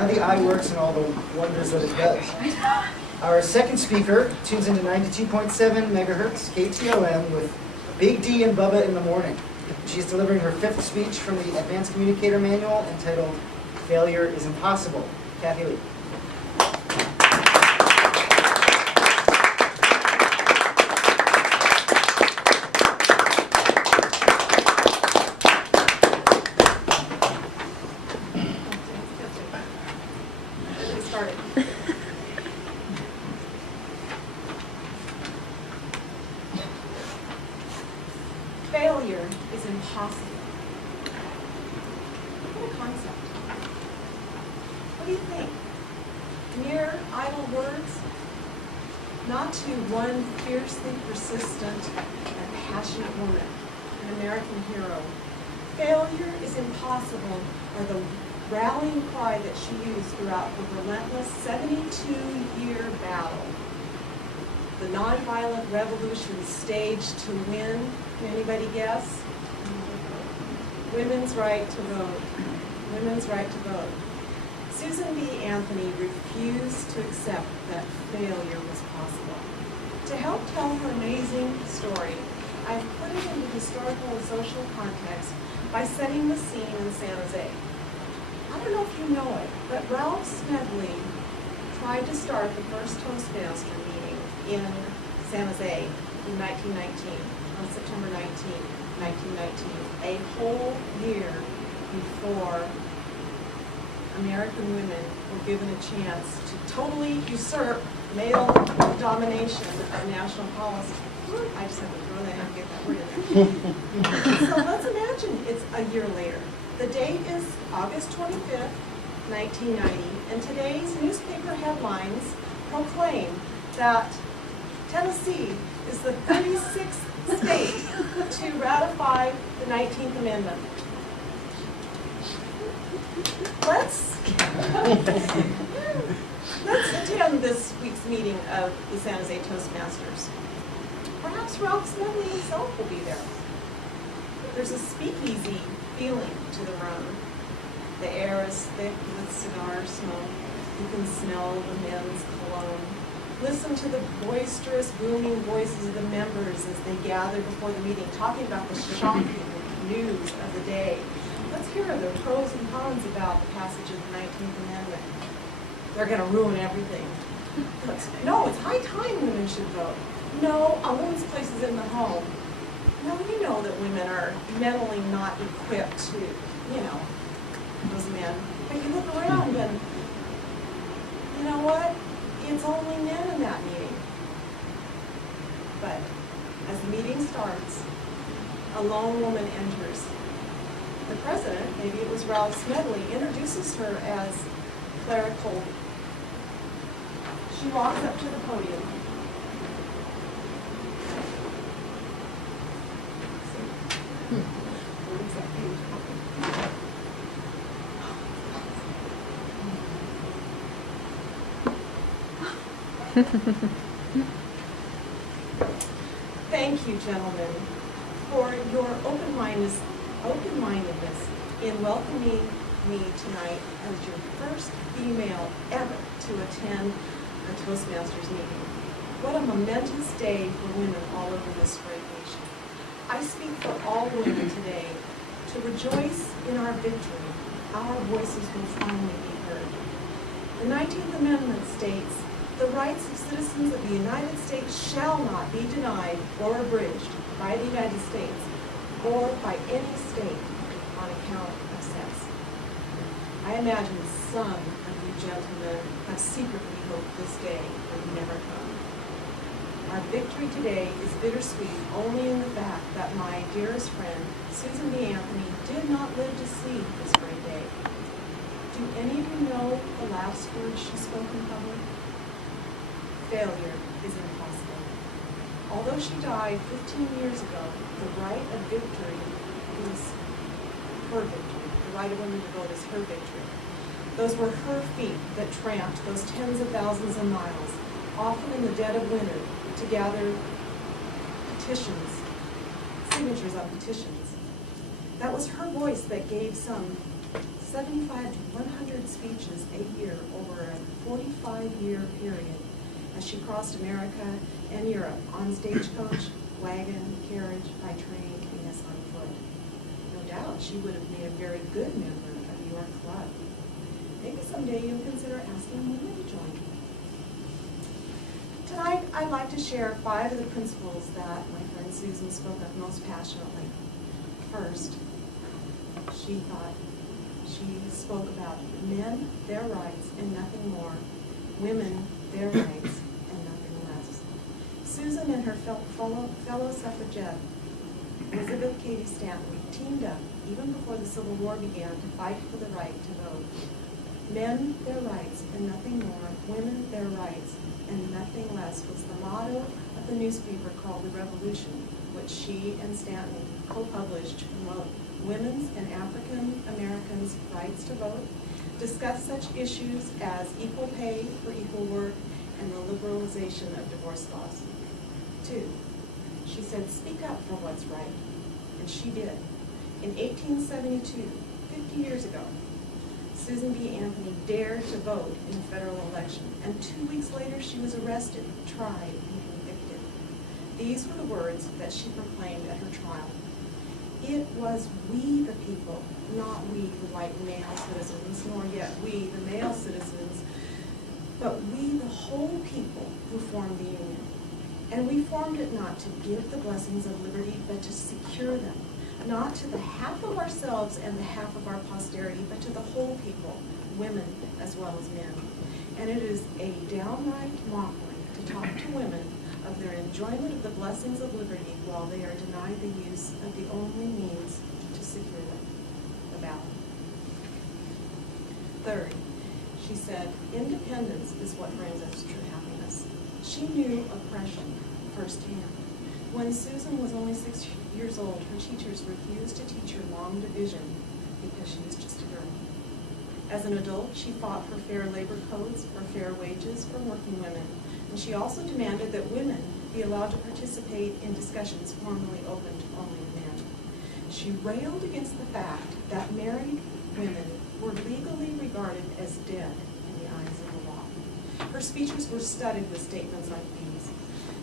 How the eye works and all the wonders that it does. Our second speaker tunes into 92.7 megahertz KTOM with Big D and Bubba in the morning. She's delivering her fifth speech from the Advanced Communicator Manual entitled Failure is Impossible. Cathy Lee. Failure is impossible. What a concept. What do you think? Mere idle words? Not to one fiercely persistent and passionate woman, an American hero. Failure is impossible are the rallying cry that she used throughout the relentless 72-year battle. The nonviolent revolution staged to win. Can anybody guess? Women's right to vote. Women's right to vote. Susan B. Anthony refused to accept that failure was possible. To help tell her amazing story, I've put it into historical and social context by setting the scene in San Jose. I don't know if you know it, but Ralph Smedley tried to start the first Toastmaster meeting in San Jose in 1919, on September 19, 1919, a whole year before American women were given a chance to totally usurp male domination of national policy. I just have to throw that in and get that word in there. So let's imagine it's a year later. The date is August 25th, 1990, and today's newspaper headlines proclaim that Tennessee is the 36th state to ratify the 19th Amendment. Let's attend this week's meeting of the San Jose Toastmasters. Perhaps Ralph Smedley himself will be there. There's a speakeasy feeling to the room. The air is thick with cigar smoke. You can smell the men's cologne. Listen to the boisterous, booming voices of the members as they gather before the meeting, talking about the shocking news of the day. Let's hear the pros and cons about the passage of the 19th Amendment. They're going to ruin everything. No, it's high time women should vote. No, a woman's place is in the home. No, you know that women are mentally not equipped to, those men. But you look around and, you know what? It's only men in that meeting. But as the meeting starts, a lone woman enters. The president, maybe it was Ralph Smedley, introduces her as Clara Colby. She walks up to the podium. Thank you, gentlemen, for your open-mindedness in welcoming me tonight as your first female ever to attend a Toastmasters meeting. What a momentous day for women all over this great nation. I speak for all women today to rejoice in our victory. Our voices will finally be heard. The 19th Amendment states, "The rights of citizens of the United States shall not be denied or abridged by the United States or by any state on account of sex." I imagine some of you gentlemen have secretly hoped this day would never come. Our victory today is bittersweet only in the fact that my dearest friend, Susan B. Anthony, did not live to see this great day. Do any of you know the last words she spoke in public? Failure is impossible. Although she died 15 years ago, the right of victory is her victory. The right of women to vote is her victory. Those were her feet that tramped those tens of thousands of miles, often in the dead of winter, to gather petitions, signatures on petitions. That was her voice that gave some 75 to 100 speeches a 45-year period as she crossed America and Europe on stagecoach, wagon, carriage, by train, and yes, on foot. No doubt she would have made a very good member of your club. Maybe someday you'll consider asking women to join. Tonight, I'd like to share 5 of the principles that my friend Susan spoke of most passionately. First, she spoke about men, their rights, and nothing more. Women, their rights, and nothing less. Susan and her fellow suffragette, Elizabeth Cady Stanton, teamed up even before the Civil War began to fight for the right to vote. Men, their rights, and nothing more. Women, their rights, and nothing less was the motto of the newspaper called The Revolution, which she and Stanton co-published to promote women's and African Americans' rights to vote, discuss such issues as equal pay for equal work and the liberalization of divorce laws. 2, she said, speak up for what's right, and she did. In 1872, 50 years ago, Susan B. Anthony dared to vote in a federal election, and 2 weeks later she was arrested, tried, and convicted. These were the words that she proclaimed at her trial. It was we the people, not we the white male citizens, nor yet we the male citizens, but we the whole people who formed the Union. And we formed it not to give the blessings of liberty, but to secure them, not to the half of ourselves and the half of our posterity, but to the whole people, women as well as men. And it is a downright mockery to talk to women of their enjoyment of the blessings of liberty while they are denied the use of the only means to secure them, the ballot. 3rd, she said, independence is what brings us true happiness. She knew oppression firsthand. When Susan was only 6 years old, her teachers refused to teach her long division because she was just a girl. As an adult, she fought for fair labor codes, for fair wages for working women, and she also demanded that women be allowed to participate in discussions formerly open to only men. She railed against the fact that married women were legally regarded as dead in the eyes of the law. Her speeches were studded with statements like these.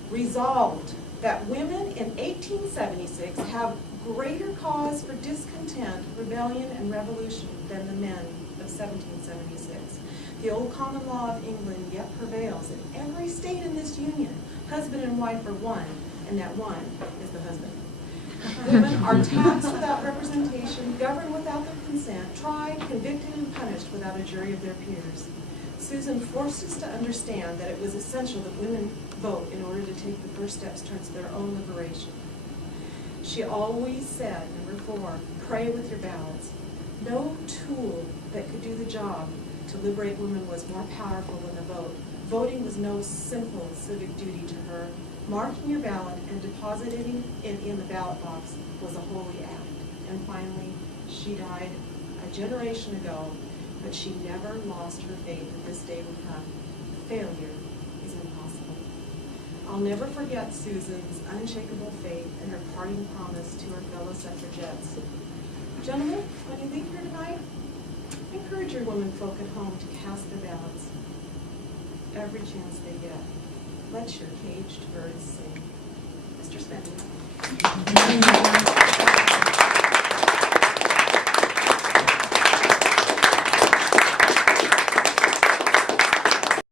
Resolved that women in 1876 have greater cause for discontent, rebellion, and revolution than the men of 1776. The old common law of England yet prevails in every state in this union. Husband and wife are one, and that one is the husband. Women are taxed without representation, governed without their consent, tried, convicted, and punished without a jury of their peers. Susan forced us to understand that it was essential that women vote in order to take the first steps towards their own liberation. She always said, number 4, pray with your ballots. No tool that could do the job to liberate women was more powerful than the vote. Voting was no simple civic duty to her. Marking your ballot and depositing it in the ballot box was a holy act. And finally, she died a generation ago, but she never lost her faith that this day would come. Failure is impossible. I'll never forget Susan's unshakable faith and her parting promise to her fellow suffragettes. Gentlemen, when you leave here tonight, encourage your women folk at home to cast their ballots every chance they get. Let your caged birds sing. Mr. Spencer.